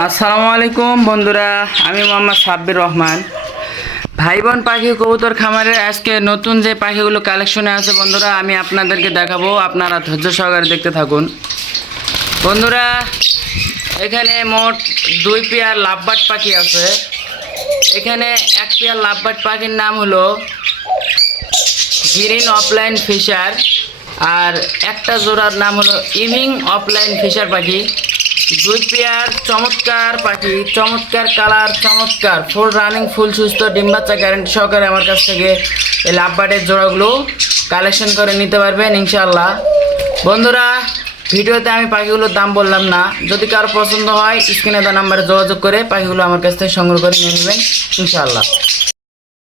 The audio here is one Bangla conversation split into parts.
আসসালামু আলাইকুম বন্ধুরা, আমি মোহাম্মদ সাব্বির রহমান। ভাই বোন পাখি কবুতর খামারের আজকে নতুন যে পাখিগুলো কালেকশনে আছে বন্ধুরা, আমি আপনাদেরকে দেখাবো। আপনারা ধৈর্য সহকারে দেখতে থাকুন বন্ধুরা। এখানে মোট 2 পেয়ার লাভবার্ড পাখি আছে। এখানে এক পেয়ার লাভবার্ড পাখির নাম হলো গ্রিন অফলাইন ফিশার, আর একটা জোড়ার নাম হলো ইভিং অফলাইন ফিশার পাখি। 2 পেয়ার চমৎকার পাখি, চমৎকার কালার, চমৎকার ফুল রানিং, ফুল সুস্থ, ডিম বাচ্চা গ্যারান্টি সহকারে আমার কাছ থেকে এই লাভবার্ডের জোড়াগুলো কালেকশন করে নিতে পারবেন ইনশাআল্লাহ। বন্ধুরা, ভিডিওতে আমি পাখিগুলোর দাম বললাম না। যদি কারো পছন্দ হয় স্ক্রিনে দেওয়া নাম্বারে যোগাযোগ করে পাখিগুলো আমার কাছ থেকে সংগ্রহ করে নিয়ে নেবেন ইনশাআল্লাহ।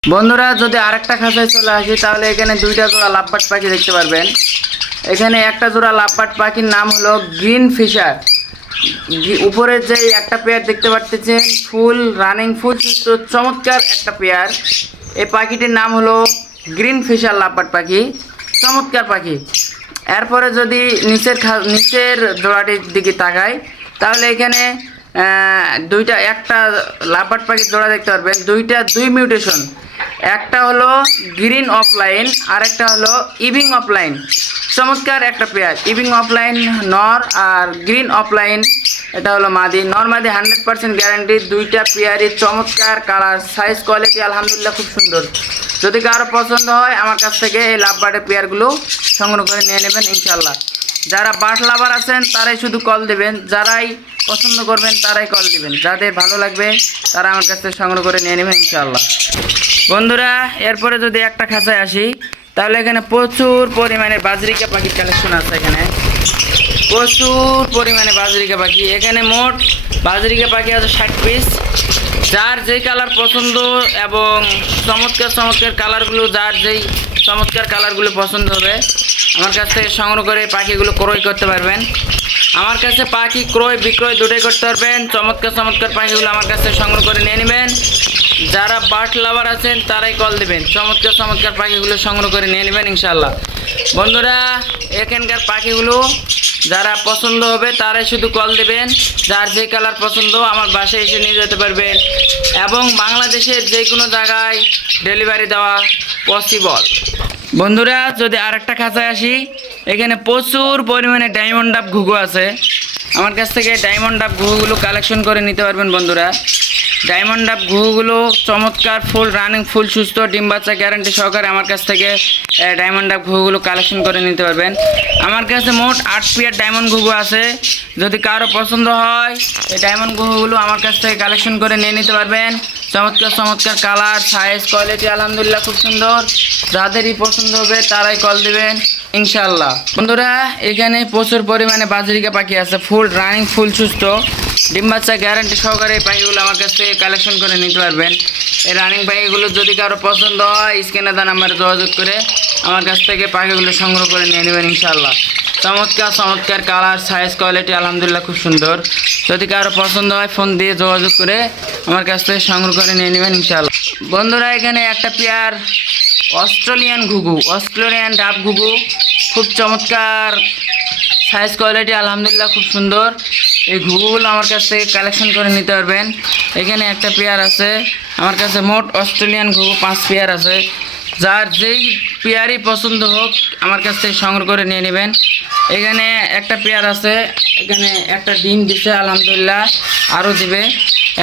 বন্ধুরা, যদি আরেকটা খাঁচায় চলে আসি তাহলে এখানে 2টা জোড়া লাভবার্ড পাখি দেখতে পারবেন। এখানে একটা জোড়া লাভবার্ড পাখির নাম হলো গ্রিন ফিশার। উপরে যে একটা পেয়ার দেখতে পাচ্ছেন ফুল রানিং, ফুল সুস্থ, চমৎকার একটা পেয়ার। এই পাখিটির নাম হলো গ্রিন ফিশার লাভবার্ড পাখি, চমৎকার পাখি। এরপরে যদি নিচের জোড়াটির দিকে তাকাই তাহলে এখানে একটা লাভবার্ড পাখির জোড়া দেখতে পারবেন। 2 মিউটেশন, একটা হলো গ্রিন অফলাইন আর একটা হলো ইভিং অফলাইন। চমৎকার একটা পেয়ার, ইভিং অফলাইন নর আর গ্রিন অফলাইন এটা হলো মাদি। নর মাদি 100% গ্যারান্টি। 2টা পেয়ারই চমৎকার কালার, সাইজ, কোয়ালিটি আলহামদুলিল্লাহ খুব সুন্দর। যদি কারো পছন্দ হয় আমার কাছ থেকে এই লাভবার্ডের পেয়ারগুলো সংগ্রহ করে নিয়ে নেবেন ইনশাআল্লাহ। যারা বার্ড লাভার আছেন তারাই শুধু কল দেবেন, যারাই পছন্দ করবেন তারাই কল দিবেন। যাদের ভালো লাগবে তারা আমার কাছ থেকে সংগ্রহ করে নিয়ে নেবেন ইনশাআল্লাহ। বন্ধুরা, এরপরে যদি একটা খাঁচায় আসি তাহলে এখানে প্রচুর পরিমাণে বাজরিকা পাখির কালেকশন আছে। এখানে প্রচুর পরিমাণে বাজরিকা পাখি। এখানে মোট বাজরিকা পাখি আছে 60 পিস। যার যেই কালার পছন্দ এবং চমৎকার চমৎকার কালারগুলো, যার যেই চমৎকার কালারগুলো পছন্দ হবে আমার কাছ থেকে সংগ্রহ করে পাখিগুলো ক্রয় করতে পারবেন। আমার কাছে পাখি ক্রয় বিক্রয় দুটোই করতে পারবেন। চমৎকার চমৎকার পাখিগুলো আমার কাছ থেকে সংগ্রহ করে নিয়ে নেবেন। যারা বার্ড লাভার আছেন তারাই কল দেবেন, চমৎকার চমৎকার পাখিগুলো সংগ্রহ করে নিয়ে নেবেন ইনশাআল্লাহ। বন্ধুরা, এখানকার পাখিগুলো যারা পছন্দ হবে তারাই শুধু কল দেবেন। যার যে কালার পছন্দ আমার বাসায় এসে নিয়ে যেতে পারবেন এবং বাংলাদেশের যে কোনো জায়গায় ডেলিভারি দেওয়া পসিবল। বন্ধুরা, যদি আরেকটা খাঁচায় আসি এখানে প্রচুর পরিমাণে ডায়মন্ড ডাব ঘুঘু আছে। আমার কাছ থেকে ডায়মন্ড ডাব ঘুঘুগুলো কালেকশন করে নিতে পারবেন বন্ধুরা। ডায়মন্ড ডাব ঘুঘুগুলো চমৎকার, ফুল রানিং, ফুল সুস্থ, ডিম বাচ্চা গ্যারান্টি সহকারে আমার কাছ থেকে ডায়মন্ড ডাব ঘুঘুগুলো কালেকশন করে নিতে পারবেন। আমার কাছে মোট 8 পেয়ার ডায়মন্ড ঘুঘু আছে। যদি কারো পছন্দ হয় এই ডায়মন্ড ঘুঘুগুলো আমার কাছ থেকে কালেকশন করে নিয়ে নিতে পারবেন। চমৎকার চমৎকার কালার, সাইজ, কোয়ালিটি আলহামদুলিল্লাহ খুব সুন্দর। যাদেরই পছন্দ হবে তারাই কল দেবেন ইনশাআল্লাহ। বন্ধুরা, এখানে প্রচুর পরিমাণে বাজরিকা পাখি আছে, ফুল রানিং, ফুল সুস্থ, ডিম বাচ্চা গ্যারান্টি সহকারে এই পাখিগুলো আমার কাছ থেকে কালেকশন করে নিতে পারবেন। এই রানিং পাখিগুলো যদি কারো পছন্দ হয় স্ক্রিনে দেওয়া নাম্বারে যোগাযোগ করে আমার কাছ থেকে পাখিগুলো সংগ্রহ করে নিয়ে নেবেন ইনশাআল্লাহ। চমৎকার চমৎকার কালার, সাইজ, কোয়ালিটি আলহামদুলিল্লাহ খুব সুন্দর। যদি কারো পছন্দ হয় ফোন দিয়ে যোগাযোগ করে আমার কাছ থেকে সংগ্রহ করে নিয়ে নেবেন ইনশাআল্লাহ। বন্ধুরা, এখানে একটা পেয়ার অস্ট্রেলিয়ান ঘুঘু, অস্ট্রেলিয়ান ডাব ঘুঘু, খুব চমৎকার সাইজ, কোয়ালিটি আলহামদুলিল্লাহ খুব সুন্দর। এই ঘুঘুগুলো আমার কাছ থেকে কালেকশন করে নিতে পারবেন। এখানে একটা পেয়ার আছে। আমার কাছে মোট অস্ট্রেলিয়ান ঘুঘু 5 পেয়ার আছে। যার যেই পেয়ারই পছন্দ হোক আমার কাছ থেকে সংগ্রহ করে নিয়ে নেবেন। এখানে একটা পেয়ার আছে, এখানে একটা ডিম দিছে আলহামদুলিল্লাহ, আরও দিবে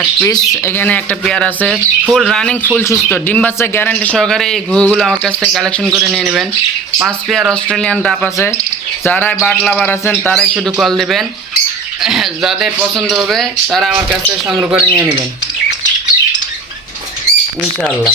1 পিস। এখানে একটা পেয়ার আছে, ফুল রানিং, ফুল সুস্থ, ডিম বাচ্চা গ্যারান্টি সহকারে এই ঘুঘুগুলো আমার কাছ থেকে কালেকশন করে নিয়ে নেবেন। 5 পেয়ার অস্ট্রেলিয়ান ডাব আছে। যারাই বার্ড লাভার আছেন তারাই শুধু কল দেবেন। যাদের পছন্দ হবে তারা আমার কাছ থেকে সংগ্রহ করে নিয়ে নেবেন ইনশাআল্লাহ।